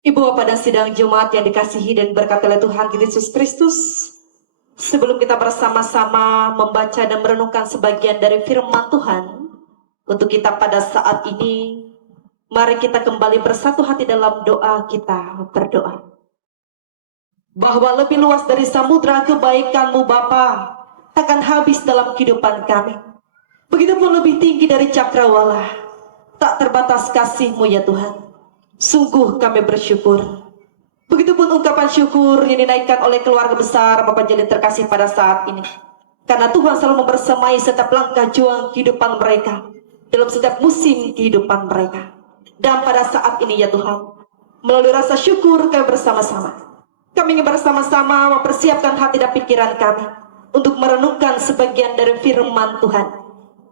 Ibu Bapak dan sidang Jumat yang dikasihi dan berkati oleh Tuhan Yesus Kristus, sebelum kita bersama-sama membaca dan merenungkan sebagian dari firman Tuhan untuk kita pada saat ini, mari kita kembali bersatu hati dalam doa kita berdoa. Bahwa lebih luas dari samudra kebaikan-Mu Bapa takkan habis dalam kehidupan kami. Begitupun lebih tinggi dari cakrawala, tak terbatas kasih-Mu ya Tuhan. Sungguh kami bersyukur. Begitupun ungkapan syukur yang dinaikkan oleh keluarga besar Bapak Jalil terkasih pada saat ini. Karena Tuhan selalu membersamai setiap langkah juang kehidupan mereka, dalam setiap musim kehidupan mereka. Dan pada saat ini ya Tuhan, melalui rasa syukur kami bersama-sama, kami ingin bersama-sama mempersiapkan hati dan pikiran kami untuk merenungkan sebagian dari firman Tuhan.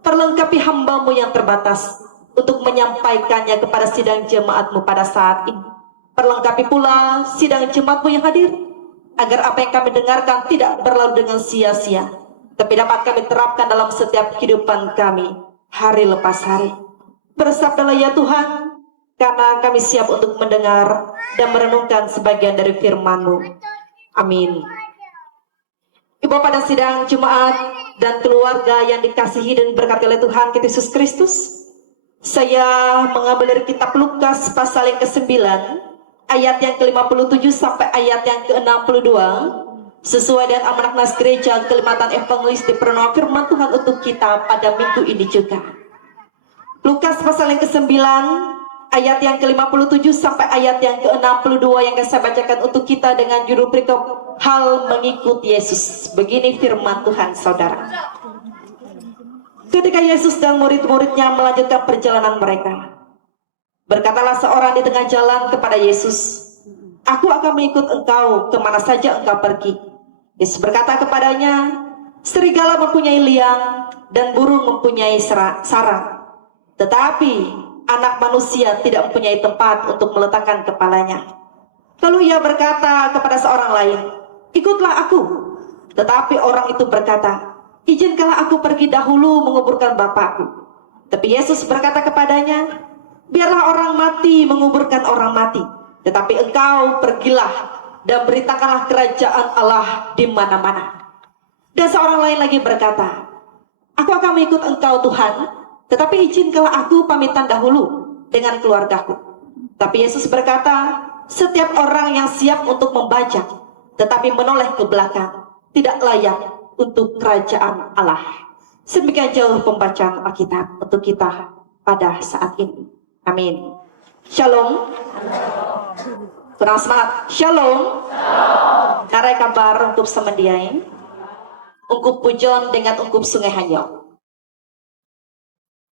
Perlengkapi hamba-Mu yang terbatas untuk menyampaikannya kepada sidang jemaat-Mu pada saat ini. Perlengkapi pula sidang jemaat-Mu yang hadir, agar apa yang kami dengarkan tidak berlalu dengan sia-sia, tapi dapat kami terapkan dalam setiap kehidupan kami, hari lepas hari. Bersabdalah ya Tuhan, karena kami siap untuk mendengar dan merenungkan sebagian dari firman-Mu. Amin. Ibu Bapak dan sidang jemaat dan keluarga yang dikasihi dan berkati oleh Tuhan Yesus Kristus, saya mengambil dari kitab Lukas pasal yang ke-9 ayat yang ke-57 sampai ayat yang ke-62 sesuai dengan amanat nas gereja Kelimatan Evangelis di perenungan firman Tuhan untuk kita pada minggu ini juga. Lukas pasal yang ke-9 ayat yang ke-57 sampai ayat yang ke-62 yang akan saya bacakan untuk kita dengan judul berikut, Hal Mengikut Yesus. Begini firman Tuhan, saudara. Ketika Yesus dan murid-muridnya melanjutkan perjalanan mereka, berkatalah seorang di tengah jalan kepada Yesus, "Aku akan mengikut engkau kemana saja engkau pergi." Yesus berkata kepadanya, "Serigala mempunyai liang dan burung mempunyai sarang, tetapi anak manusia tidak mempunyai tempat untuk meletakkan kepalanya." Lalu ia berkata kepada seorang lain, "Ikutlah aku." Tetapi orang itu berkata, "Izinkanlah aku pergi dahulu menguburkan bapakku." Tapi Yesus berkata kepadanya, "Biarlah orang mati menguburkan orang mati, tetapi engkau pergilah dan beritakanlah kerajaan Allah di mana-mana." Dan seorang lain lagi berkata, "Aku akan mengikut engkau Tuhan, tetapi izinkanlah aku pamitan dahulu dengan keluargaku." Tapi Yesus berkata, "Setiap orang yang siap untuk membajak, tetapi menoleh ke belakang, tidak layak untuk kerajaan Allah." Semikian jauh pembacaan Alkitab untuk kita pada saat ini. Amin. Shalom. Kurang semangat. Shalom. Narai kabar untuk semendiai. Ungkup pujon dengan ungkup sungai Hanyong.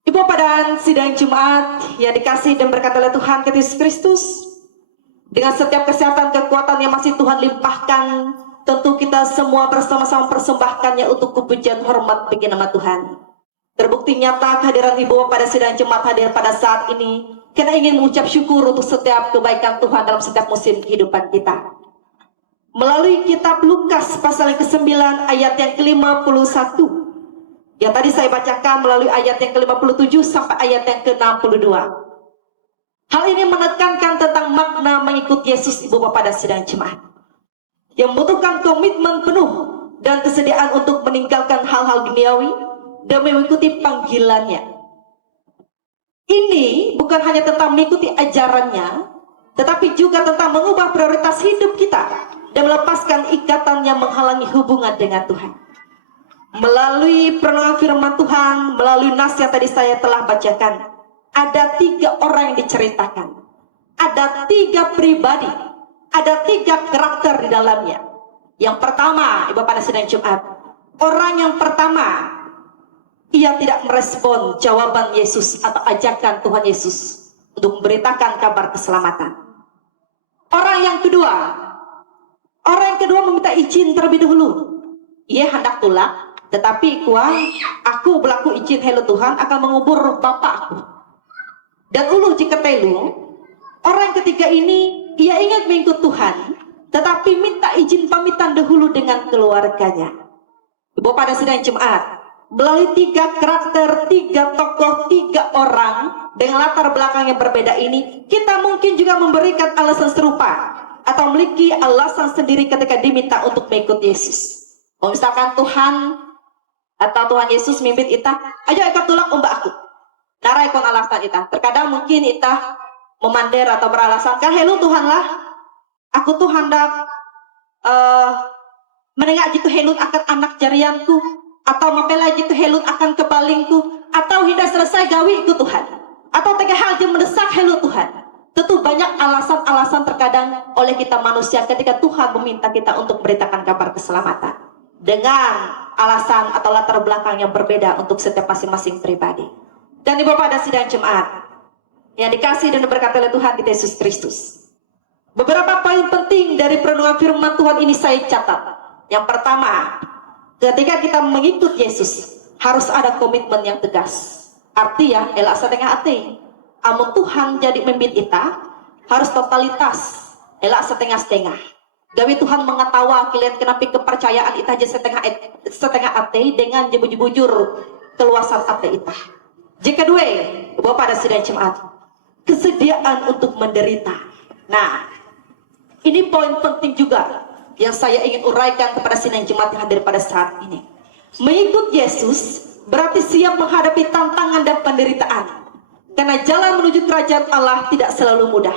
Ibu Bapak dan sidang Jumat yang dikasih dan berkati oleh Tuhan Yesus Kristus, dengan setiap kesehatan kekuatan yang masih Tuhan limpahkan, tentu kita semua bersama-sama persembahkannya untuk kepujian hormat bagi nama Tuhan. Terbukti nyata kehadiran Ibu Bapak dan sidang jemaat hadir pada saat ini, karena ingin mengucap syukur untuk setiap kebaikan Tuhan dalam setiap musim kehidupan kita. Melalui kitab Lukas pasal yang ke-9 ayat yang ke-51, yang tadi saya bacakan melalui ayat yang ke-57 sampai ayat yang ke-62. Hal ini menekankan tentang makna mengikut Yesus Ibu Bapak dan sidang jemaat, yang membutuhkan komitmen penuh dan kesediaan untuk meninggalkan hal-hal duniawi dan mengikuti panggilannya. Ini bukan hanya tentang mengikuti ajarannya, tetapi juga tentang mengubah prioritas hidup kita dan melepaskan ikatan yang menghalangi hubungan dengan Tuhan. Melalui perenungan firman Tuhan, melalui nas yang tadi saya telah bacakan, ada 3 orang yang diceritakan, ada 3 pribadi, ada 3 karakter di dalamnya. Yang pertama, Ibu Bapak dan sidang Jumat, orang yang pertama, ia tidak merespon jawaban Yesus atau ajakan Tuhan Yesus untuk memberitakan kabar keselamatan. Orang yang kedua meminta izin terlebih dahulu. Ia hendak pulang, tetapi aku berlaku izin hello Tuhan akan mengubur bapakku. Dan ulu jika telu, orang yang ketiga ini, ia ingat mengikut Tuhan, tetapi minta izin pamitan dahulu dengan keluarganya. Ibu Bapak dan sidang jemaat, Melalui 3 karakter, 3 tokoh, 3 orang dengan latar belakang yang berbeda ini, kita mungkin juga memberikan alasan serupa atau memiliki alasan sendiri ketika diminta untuk mengikut Yesus. Kalau misalkan Tuhan atau Tuhan Yesus mimpin kita, ayo ikut tulak umbak aku. Narai kon alasan kita. Terkadang mungkin kita memander atau beralasan, kan hello Tuhan lah, aku tuh hendak menengah jitu helut akan anak jarianku, atau mapela jitu helut akan kebalingku, atau hendak selesai gawi ku Tuhan, atau tiga hal yang mendesak helut Tuhan. Tentu banyak alasan-alasan terkadang oleh kita manusia ketika Tuhan meminta kita untuk memberitakan kabar keselamatan dengan alasan atau latar belakang yang berbeda untuk setiap masing-masing pribadi. Dan Ibu Bapak dan sidang Jemaat yang dikasih dan diberkati oleh Tuhan kita Yesus Kristus, beberapa poin penting dari perenungan firman Tuhan ini saya catat. Yang pertama, ketika kita mengikut Yesus harus ada komitmen yang tegas. Arti ya, elak setengah hati. Amun Tuhan jadi memimpin kita harus totalitas, elak setengah-setengah. Gawi Tuhan mengetawa kalian kenapa kepercayaan kita aja setengah hati dengan jebujur keluasan hati kita. Jika dua, Bapak dan sidang Jemaat, kesediaan untuk menderita. Nah, ini poin penting juga yang saya ingin uraikan kepada sidang Jemaat yang hadir pada saat ini. Mengikut Yesus berarti siap menghadapi tantangan dan penderitaan. Karena jalan menuju kerajaan Allah tidak selalu mudah.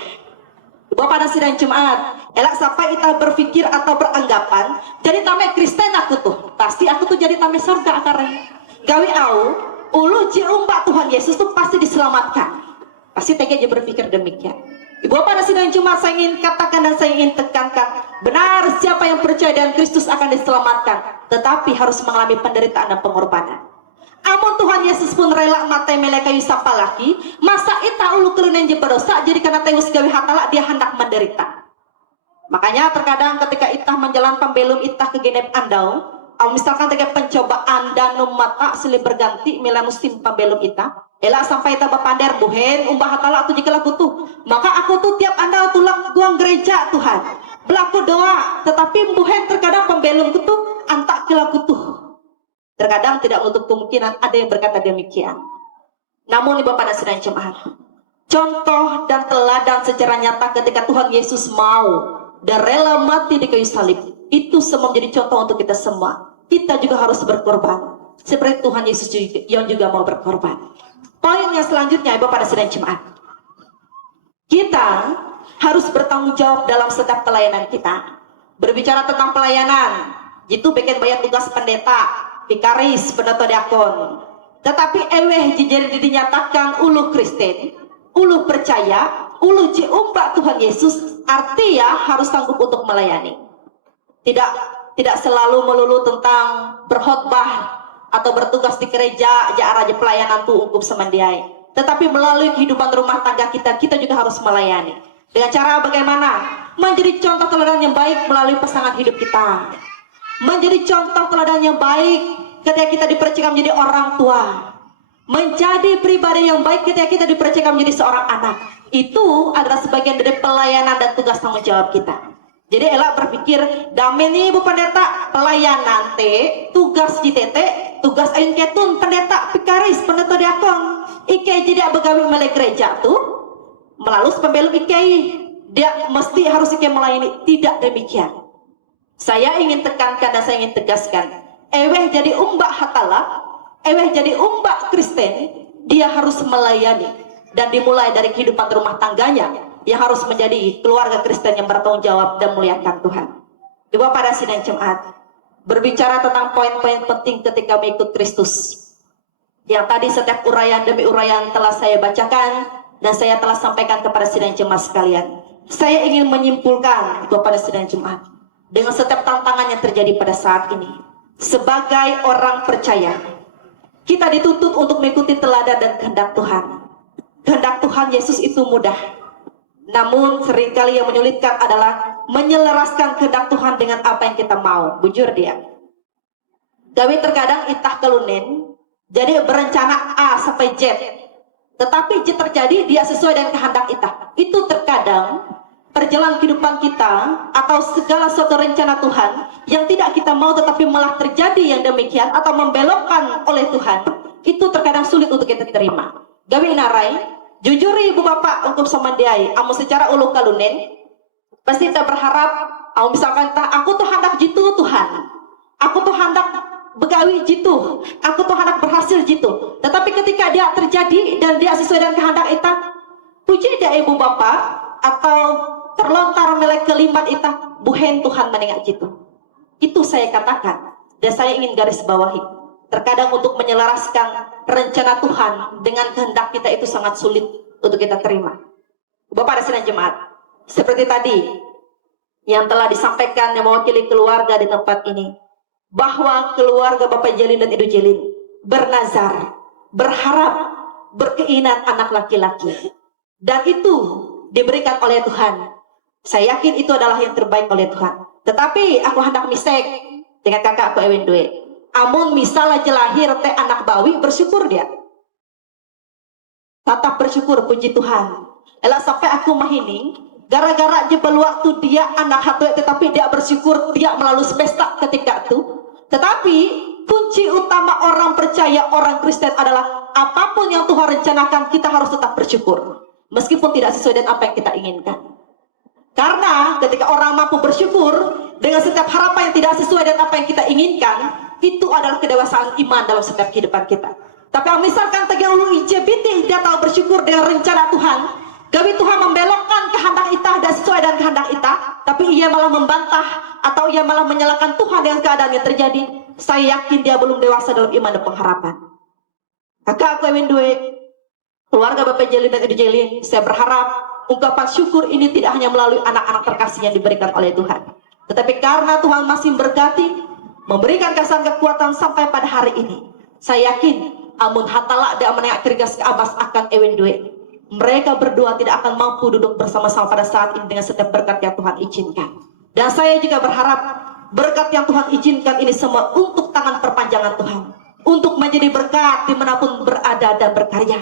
Bapak dan sidang Jemaat, elak sampai kita berpikir atau beranggapan, jadi tame Kristen aku tuh, pasti aku tuh jadi tame surga akarnya. Gawi au, ulu ciumbak Tuhan Yesus tuh pasti diselamatkan. Pasti tega aja berpikir demikian. Ibu Bapak dan sidang Jemaat, saya ingin katakan dan saya ingin tekankan, benar siapa yang percaya dengan Kristus akan diselamatkan, tetapi harus mengalami penderitaan dan pengorbanan. Amun Tuhan Yesus pun rela mati melekayu sampah lagi, masa ita ulu kelunen je berdosa, jadi karena teus gawi hatala dia hendak menderita. Makanya terkadang ketika itah menjalankan belum itah ke genep andau, atau misalkan ketika pencobaan dan mata silih berganti mila mustim pembelum itah, elak sampai itah bapander buhen umbah hatala tu jika laku tuh, maka aku tuh tiap andau tulak guang gereja Tuhan, belaku doa, tetapi buhen terkadang pembelum tuh antak ke laku tuh. Terkadang tidak menutup kemungkinan ada yang berkata demikian. Namun Bapak dan sidang Jemaat, contoh dan teladan secara nyata ketika Tuhan Yesus mau dan rela mati di kayu salib, itu semua menjadi contoh untuk kita semua. Kita juga harus berkorban seperti Tuhan Yesus yang juga mau berkorban. Poin yang selanjutnya Bapak dan sidang Jemaat, kita harus bertanggung jawab dalam setiap pelayanan kita. Berbicara tentang pelayanan, itu bikin banyak tugas pendeta, vikaris, pendeta diakon. Tetapi jadi dinyatakan ulu Kristen, ulu percaya, ulu ciumbak Tuhan Yesus, artinya harus sanggup untuk melayani. Tidak selalu melulu tentang berkhotbah atau bertugas di gereja, arah pelayanan tuh untuk semandiai. Tetapi melalui kehidupan rumah tangga kita juga harus melayani. Dengan cara bagaimana? Menjadi contoh teladan yang baik melalui pasangan hidup kita. Menjadi contoh teladan yang baik ketika kita dipercaya menjadi orang tua. Menjadi pribadi yang baik ketika kita dipercaya menjadi seorang anak. Itu adalah sebagian dari pelayanan dan tugas tanggung jawab kita. Jadi elak berpikir, damen nih Bu Pendeta, pelayanan tugas JTT, tugas ayun ketun, pendeta, vikaris, pendeta diakon. Ike jadi begawi melek gereja tuh, melalui pembelum Ike, dia mesti harus Ike melayani. Tidak demikian. Saya ingin tekankan dan saya ingin tegaskan, eweh jadi umbak hatala, eweh jadi umbak Kristen, dia harus melayani dan dimulai dari kehidupan rumah tangganya yang harus menjadi keluarga Kristen yang bertanggung jawab dan muliakan Tuhan. Ibu Bapak dan sidang Jemaat, berbicara tentang poin-poin penting ketika mengikut Kristus, yang tadi setiap uraian demi uraian telah saya bacakan dan saya telah sampaikan kepada sidang Jemaat sekalian. Saya ingin menyimpulkan Ibu Bapak dan sidang Jemaat, dengan setiap tantangan yang terjadi pada saat ini, sebagai orang percaya, kita dituntut untuk mengikuti teladan dan kehendak Tuhan. Kehendak Tuhan Yesus itu mudah, namun seringkali yang menyulitkan adalah menyelaraskan kehendak Tuhan dengan apa yang kita mau. Bujur dia. Gawe terkadang itah kelunen, jadi berencana A sampai Z, tetapi Z terjadi dia sesuai dengan kehendak itah. Itu terkadang perjalanan kehidupan kita atau segala suatu rencana Tuhan yang tidak kita mau tetapi malah terjadi yang demikian atau membelokkan oleh Tuhan, itu terkadang sulit untuk kita terima. Gawi narai, jujur ibu bapak untuk samandiai, amu secara ulu kalunen, pasti kita berharap, misalkan aku tuh hendak jitu Tuhan, aku tuh hendak begawi jitu, aku tuh hendak berhasil jitu. Tetapi ketika dia terjadi dan dia sesuai dengan kehendak kita, puji dia ibu bapak, atau terlontar melek kalimat itah buhen Tuhan menengak jitu. Itu saya katakan dan saya ingin garis bawahi, terkadang untuk menyelaraskan rencana Tuhan dengan kehendak kita itu sangat sulit untuk kita terima. Bapak dan Saudara jemaat, seperti tadi yang telah disampaikan yang mewakili keluarga di tempat ini, bahwa keluarga Bapak Jelin dan Ibu Jelin bernazar, berharap, berkeinginan anak laki-laki, dan itu diberikan oleh Tuhan. Saya yakin itu adalah yang terbaik oleh Tuhan. Tetapi aku hendak misek dengan kakak aku Ewin Dwe. Amun misalnya jelahir teh anak bawi, bersyukur dia. Tetap bersyukur, puji Tuhan. Elah sampai aku mahini, gara-gara jebel waktu dia anak hatu tetapi dia bersyukur, dia melalui pesta ketika itu. Tetapi kunci utama orang percaya, orang Kristen adalah apapun yang Tuhan rencanakan, kita harus tetap bersyukur. Meskipun tidak sesuai dengan apa yang kita inginkan. Karena ketika orang mampu bersyukur dengan setiap harapan yang tidak sesuai dengan apa yang kita inginkan, itu adalah kedewasaan iman dalam setiap kehidupan kita. Tapi misalkan tagi ulu IJBT dia tahu bersyukur dengan rencana Tuhan, gawi Tuhan membelokkan kehendak kita dan sesuai dengan kehendak kita, tapi ia malah membantah atau ia malah menyalahkan Tuhan dengan keadaan yang terjadi, saya yakin dia belum dewasa dalam iman dan pengharapan. Kakak aku Ewin Dwe, keluarga Bapak Jelin dan Ibu Jelin, saya berharap ungkapan syukur ini tidak hanya melalui anak-anak terkasih yang diberikan oleh Tuhan, tetapi karena Tuhan masih berkati, memberikan kesan kekuatan sampai pada hari ini. Saya yakin amun hatala dan menengak kergas ke abas akan Ewin Dwe, mereka berdua tidak akan mampu duduk bersama-sama pada saat ini dengan setiap berkat yang Tuhan izinkan. Dan saya juga berharap berkat yang Tuhan izinkan ini semua untuk tangan perpanjangan Tuhan, untuk menjadi berkat dimanapun berada dan berkarya.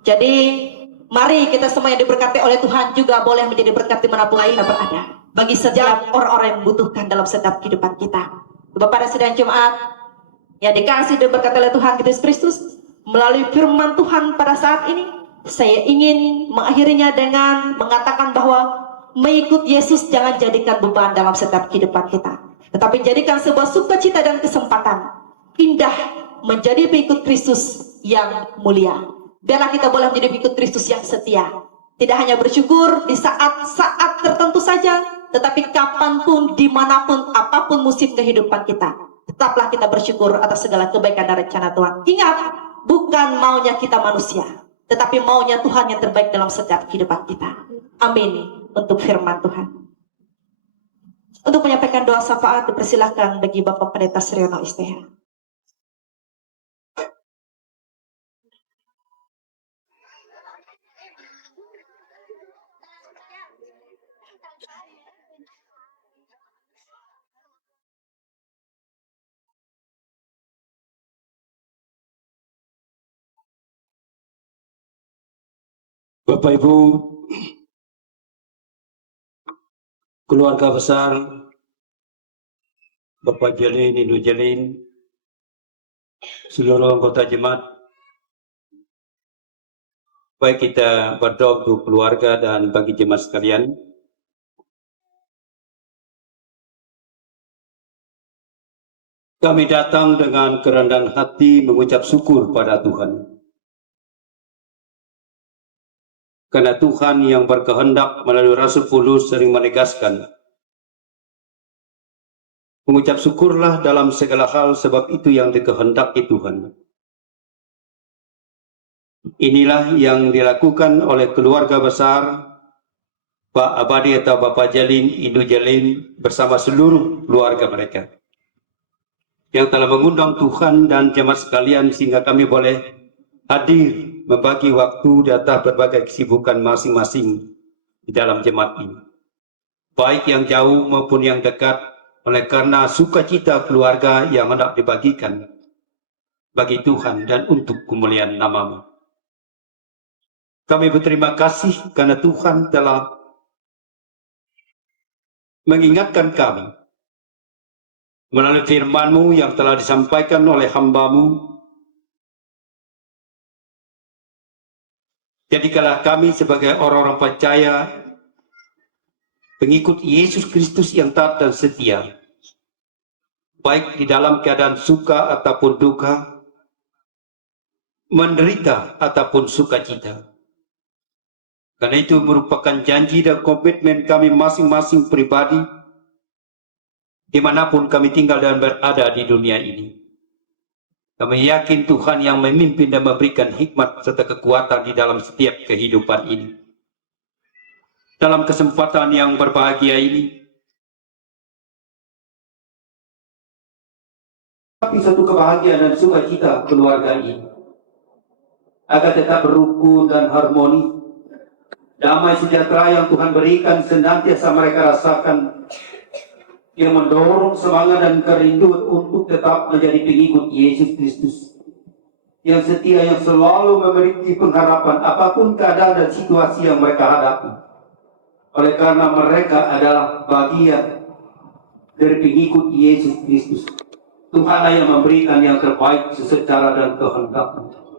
Jadi mari kita semua yang diberkati oleh Tuhan juga boleh menjadi berkat dimanapun kita berada, bagi setiap orang-orang yang membutuhkan dalam setiap kehidupan kita. Bapak dan Saudara jemaat yang dikasih dan berkati oleh Tuhan Yesus Kristus, melalui firman Tuhan pada saat ini, saya ingin mengakhirinya dengan mengatakan bahwa mengikut Yesus jangan jadikan beban dalam setiap kehidupan kita, tetapi jadikan sebuah sukacita dan kesempatan indah menjadi pengikut Kristus yang mulia. Biarlah kita boleh menjadi pengikut Kristus yang setia. Tidak hanya bersyukur di saat-saat tertentu saja, tetapi kapanpun, dimanapun, apapun musim kehidupan kita, tetaplah kita bersyukur atas segala kebaikan dan rencana Tuhan. Ingat, bukan maunya kita manusia, tetapi maunya Tuhan yang terbaik dalam setiap kehidupan kita. Amin. Untuk firman Tuhan. Untuk menyampaikan doa syafaat dipersilakan bagi Bapak Pendeta Sriono Isteha. Bapak Ibu, keluarga besar Bapak Jelin, Ibu Jelin, seluruh anggota jemaat, baik kita berdoa untuk keluarga dan bagi jemaat sekalian. Kami datang dengan kerendahan hati mengucap syukur pada Tuhan. Karena Tuhan yang berkehendak melalui Rasul Paulus sering menegaskan, mengucap syukurlah dalam segala hal sebab itu yang dikehendaki Tuhan. Inilah yang dilakukan oleh keluarga besar Pak Abadi atau Bapak Jelin, Ibu Jelin bersama seluruh keluarga mereka, yang telah mengundang Tuhan dan jemaat sekalian sehingga kami boleh hadir membagi waktu di atas berbagai kesibukan masing-masing di dalam jemaat ini, baik yang jauh maupun yang dekat, oleh karena sukacita keluarga yang hendak dibagikan bagi Tuhan dan untuk kemuliaan nama-Mu. Kami berterima kasih karena Tuhan telah mengingatkan kami melalui firman-Mu yang telah disampaikan oleh hamba-Mu. Jadikanlah kami sebagai orang-orang percaya, pengikut Yesus Kristus yang taat dan setia, baik di dalam keadaan suka ataupun duka, menderita ataupun sukacita. Karena itu merupakan janji dan komitmen kami masing-masing pribadi, dimanapun kami tinggal dan berada di dunia ini. Kami yakin Tuhan yang memimpin dan memberikan hikmat serta kekuatan di dalam setiap kehidupan ini. Dalam kesempatan yang berbahagia ini, tapi satu kebahagiaan dan sukacita keluarga ini, agar tetap berukun dan harmoni. Damai sejahtera yang Tuhan berikan senantiasa mereka rasakan, yang mendorong semangat dan kerinduan untuk tetap menjadi pengikut Yesus Kristus, yang setia, yang selalu memiliki pengharapan apapun keadaan dan situasi yang mereka hadapi. Oleh karena mereka adalah bagian dari pengikut Yesus Kristus, Tuhanlah yang memberikan yang terbaik sesuai cara dan kehendaknya.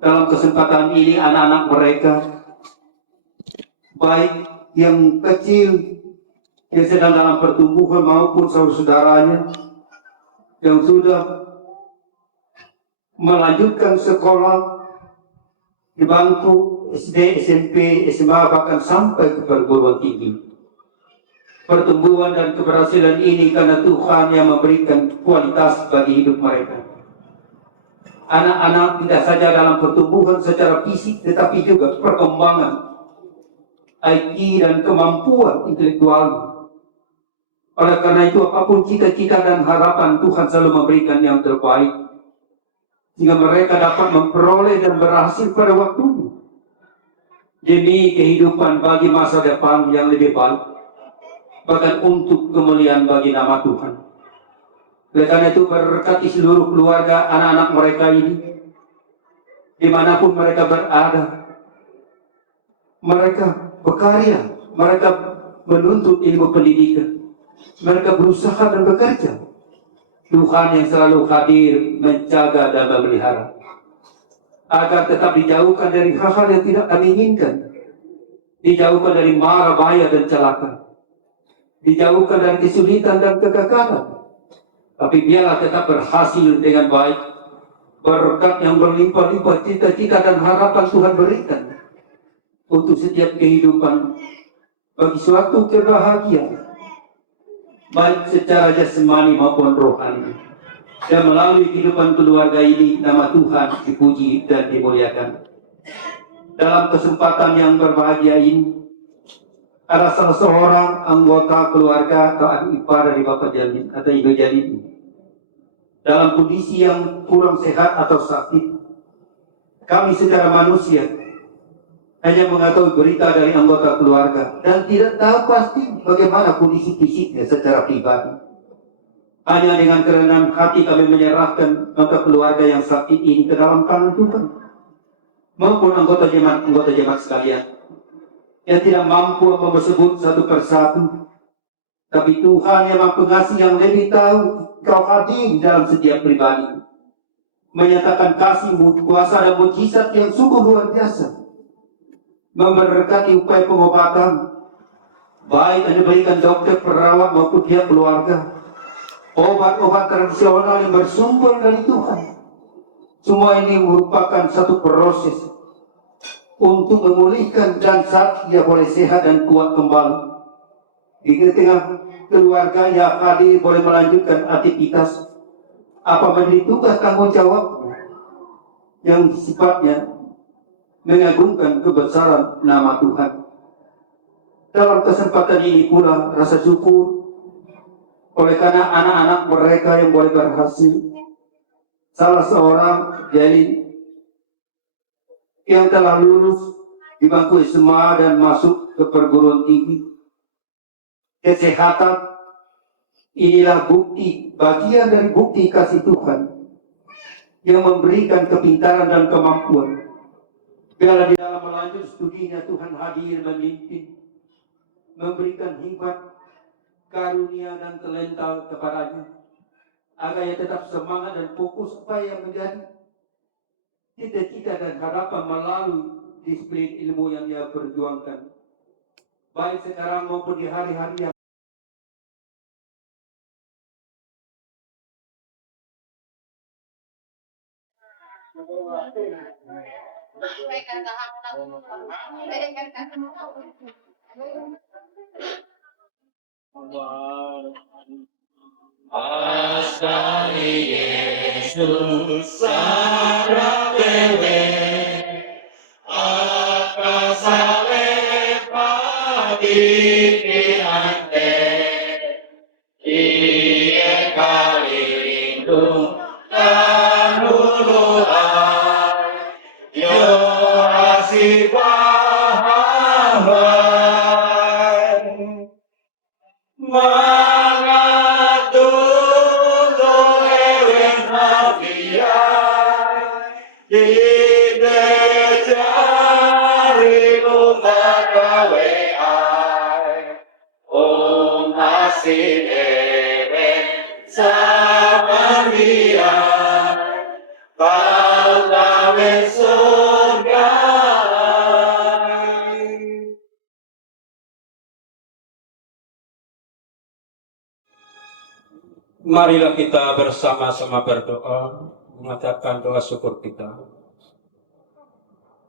Dalam kesempatan ini anak-anak mereka, baik yang kecil, yang sedang dalam pertumbuhan maupun saudara-saudaranya yang sudah melanjutkan sekolah di bangku SD, SMP, SMA, bahkan sampai ke perguruan tinggi. Pertumbuhan dan keberhasilan ini karena Tuhan yang memberikan kualitas bagi hidup mereka. Anak-anak tidak saja dalam pertumbuhan secara fisik, tetapi juga perkembangan IQ dan kemampuan intelektual. Oleh karena itu, apapun cita-cita dan harapan, Tuhan selalu memberikan yang terbaik, sehingga mereka dapat memperoleh dan berhasil pada waktunya, demi kehidupan bagi masa depan yang lebih baik, bahkan untuk kemuliaan bagi nama Tuhan. Oleh karena itu, berkati seluruh keluarga anak-anak mereka ini, dimanapun mereka berada, mereka berkarya, mereka menuntut ilmu pendidikan, mereka berusaha dan bekerja. Tuhan yang selalu hadir menjaga dan memelihara, agar tetap dijauhkan dari hal-hal yang tidak kami inginkan, dijauhkan dari mara bahaya dan celaka, dijauhkan dari kesulitan dan kegagalan, tapi biarlah tetap berhasil dengan baik. Berkat yang berlimpah-limpah cita-cita dan harapan Tuhan berikan untuk setiap kehidupan, bagi suatu kebahagiaan, baik secara jasmani maupun rohani. Dan melalui kehidupan keluarga ini, nama Tuhan dipuji dan dimuliakan. Dalam kesempatan yang berbahagia ini, ada salah seorang anggota keluarga atau adik ipar dari Bapak Jalin atau Ibu Jalin dalam kondisi yang kurang sehat atau sakit. Kami secara manusia hanya mengetahui berita dari anggota keluarga dan tidak tahu pasti bagaimana kondisi fisiknya secara pribadi. Hanya dengan kerendahan hati kami menyerahkan anggota keluarga yang sakit ini ke dalam tangan Tuhan, maupun anggota jemaat sekalian yang tidak mampu menyebut satu persatu. Tapi Tuhan yang Maha Pengasih yang lebih tahu Kau hadir dalam setiap pribadi, menyatakan kasih, kuasa dan mujizat yang sungguh luar biasa, memberkati upaya pengobatan, baik yang diberikan dokter, perawat maupun pihak keluarga, obat-obat tradisional yang bersumber dari Tuhan. Semua ini merupakan satu proses untuk memulihkan dan saat dia boleh sehat dan kuat kembali. Di tengah keluarga yang hadir boleh melanjutkan aktivitas apa menjadi tugas tanggung jawab yang sifatnya mengagungkan kebesaran nama Tuhan. Dalam kesempatan ini pula rasa syukur oleh karena anak-anak mereka yang boleh berhasil. Salah seorang Jalin yang telah lulus di bangku SMA dan masuk ke perguruan tinggi. Kesehatan inilah bukti, bagian dari bukti kasih Tuhan yang memberikan kepintaran dan kemampuan. Biarlah di dalam melanjut studinya Tuhan hadir memimpin, memberikan hikmat karunia dan talenta kepadanya, agar ia tetap semangat dan fokus supaya menjadi cita-cita dan harapan melalui disiplin ilmu yang ia perjuangkan, baik sekarang maupun di hari-hari yang Asali Yesus sarapewe akasale padi ante iye kali lindung kanuluhan yo asih pahaman Mangatulu ewen hafia ide jari umat gawe ai om asin ewen samaria kau gawe surga Marilah kita bersama-sama berdoa, mengucapkan doa syukur kita.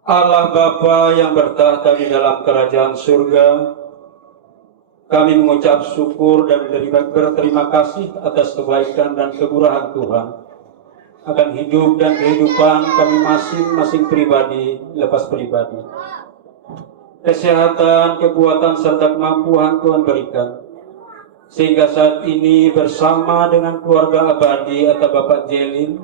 Allah Bapa yang bertahta di dalam kerajaan surga, kami mengucap syukur dan berterima kasih atas kebaikan dan kemurahan Tuhan akan hidup dan kehidupan kami masing-masing pribadi lepas pribadi. Kesehatan, kekuatan, serta kemampuan Tuhan berikan, sehingga saat ini bersama dengan keluarga abadi atau Bapak Jelin,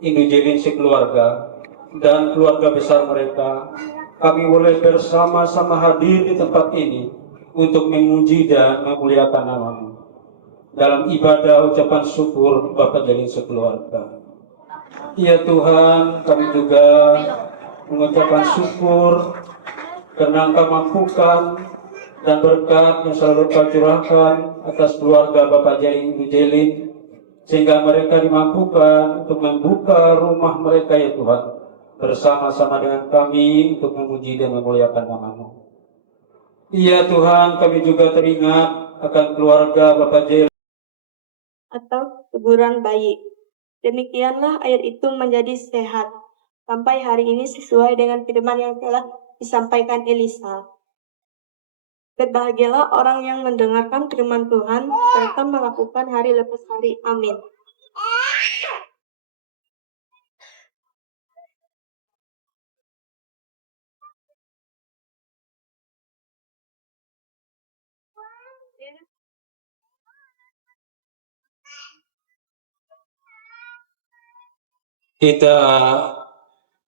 Indu Jelin sekeluarga, dan keluarga besar mereka, kami boleh bersama-sama hadir di tempat ini untuk memuji dan memuliakan nama-Mu. Dalam ibadah ucapan syukur Bapak Jelin sekeluarga. Ya Tuhan, kami juga mengucapkan syukur karena Engkau mampukan dan berkat yang selalu Kau curahkan atas keluarga Bapak Jelin Ibu Jelin, sehingga mereka dimampukan untuk membuka rumah mereka ya Tuhan, bersama-sama dengan kami untuk memuji dan memuliakan nama-Mu. Iya Tuhan, kami juga teringat akan keluarga Bapak Jelin atau kuburan bayi. Demikianlah air itu menjadi sehat sampai hari ini sesuai dengan firman yang telah disampaikan Elisa. Berbahagialah orang yang mendengarkan firman Tuhan serta melakukan hari lepas hari. Amin. Kita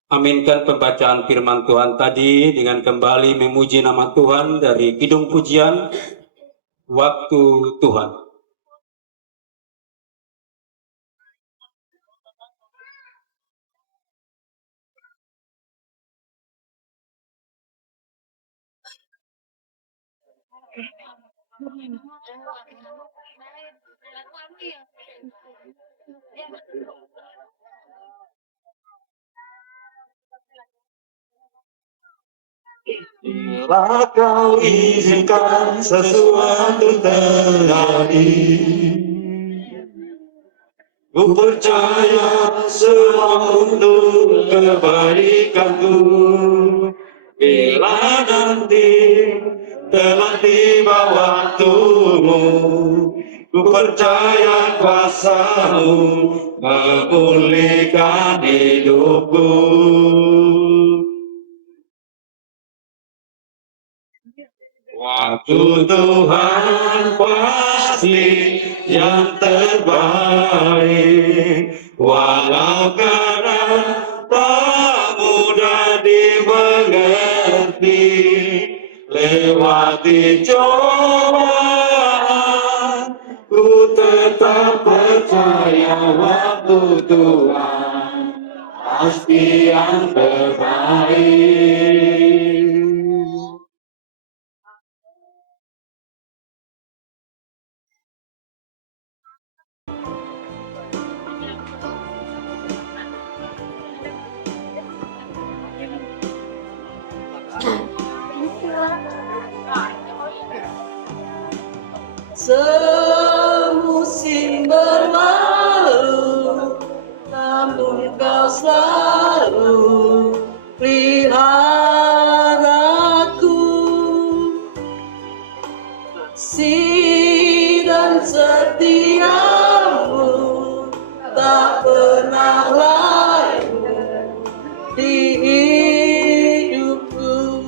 aminkan pembacaan firman Tuhan tadi dengan kembali memuji nama Tuhan dari Kidung Pujian Waktu Tuhan. Bila kau izinkan sesuatu terjadi, ku percaya semua untuk kebaikanku. Bila nanti telah tiba waktumu, ku percaya kuasa-Mu memulihkan hidupku. Waktu Tuhan pasti yang terbaik, walau kadang tak mudah dimengerti. Lewati cobaan, ku tetap percaya waktu Tuhan pasti yang terbaik. Semusim berlalu, namun kau selalu peliharaku. Kasih dan setiamu tak pernah layu di hidupku.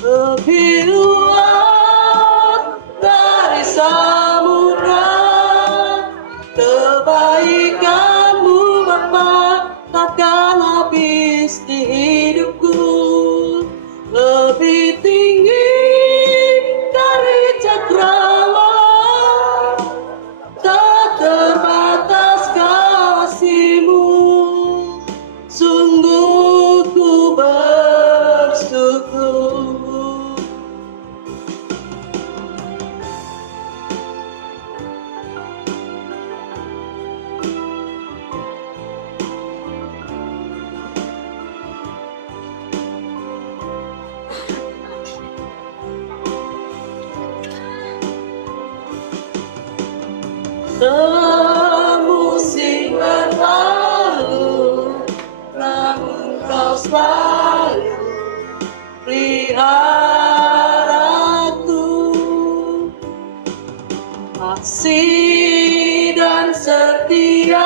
Lebih luas dari samudra, kebaikanmu Bapa takkan habis di hidupku. Lebih tinggi dari cakrawala, tak terbatas kasih-Mu. Sungguh ku bersyukur. Semusim berlalu, namun kau selalu peliharaku. Kasih dan setiamu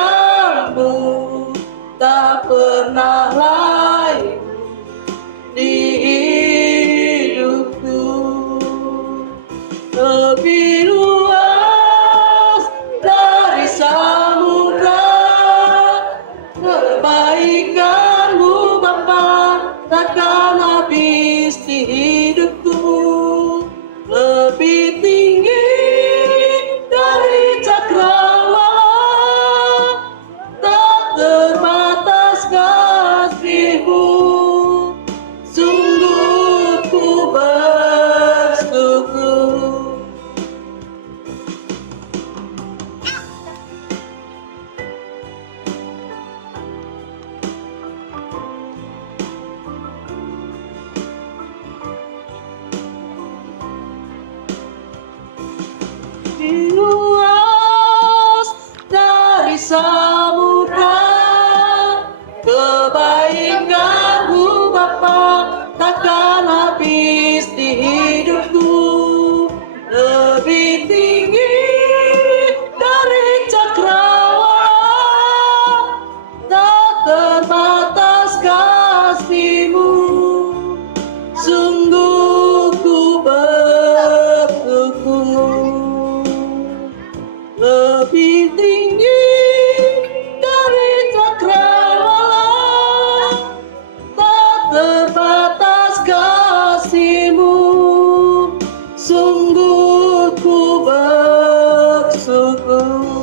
tak pernah layu di hidupku. Lebih luas dari samudra, kebaikan-Mu Bapa takkan habis di hidupku. Lebih tinggi dari cakrawala, tak terbatas kasih-Mu. Sungguh ku bersyukur. Luas dari samudra, kebaikan-Mu Bapa takkan habis di hidupku. Lebih tinggi dari cakrawala, tak terbatas kasih-Mu. Sungguh ku bersyukur. Lebih tinggi dari cakrawala, tak terbatas kasih-Mu. Sungguh ku bersyukur.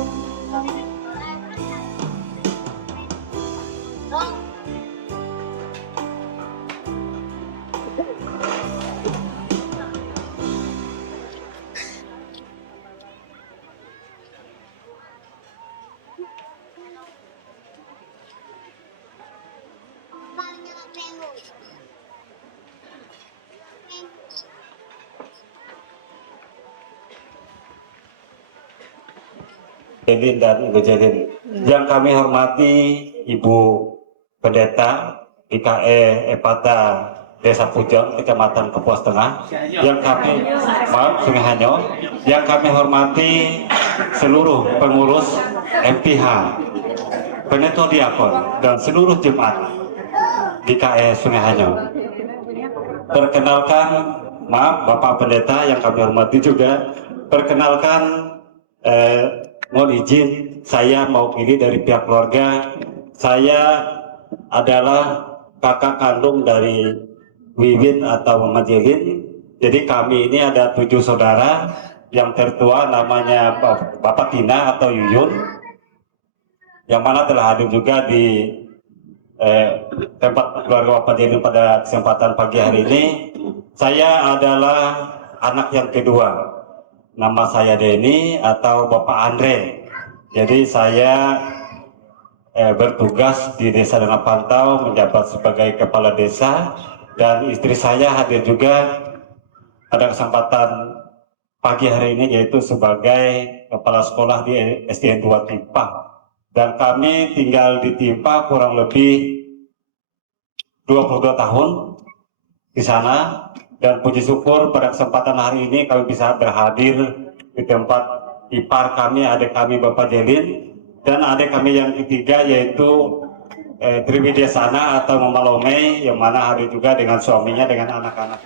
Jelin dan Ibu Jelin. Yang kami hormati Ibu Pendeta IKE Epata Desa Pujang, Kecamatan Kapuas Tengah. Yang kami Sungai Hanyo. Yang kami hormati seluruh pengurus MPH, Peneto Diakon, dan seluruh jemaat IKE Sungai Hanyo. Perkenalkan, Bapak Pendeta yang kami hormati juga. Perkenalkan, mohon izin saya mewakili dari pihak keluarga. Saya adalah kakak kandung dari Wiwin atau Mama Jelin. Jadi kami ini ada 7 saudara. Yang tertua namanya Bapak Tina atau Yuyun, yang mana telah hadir juga di tempat keluarga Bapak Jelin pada kesempatan pagi hari ini. Saya adalah anak yang kedua. Nama saya Denny atau Bapak Andre. Jadi saya bertugas di Desa Dengan Pantau menjabat sebagai kepala desa dan istri saya hadir juga pada kesempatan pagi hari ini, yaitu sebagai kepala sekolah di SDN 2 Timpa. Dan kami tinggal di Timpa kurang lebih 22 tahun di sana, dan puji syukur pada kesempatan hari ini kami bisa berhadir di tempat ipar kami, adik kami Bapak Jelin, dan adik kami yang ketiga yaitu Triwidya Sana atau Mama Lome, yang mana hadir juga dengan suaminya dengan anak-anak.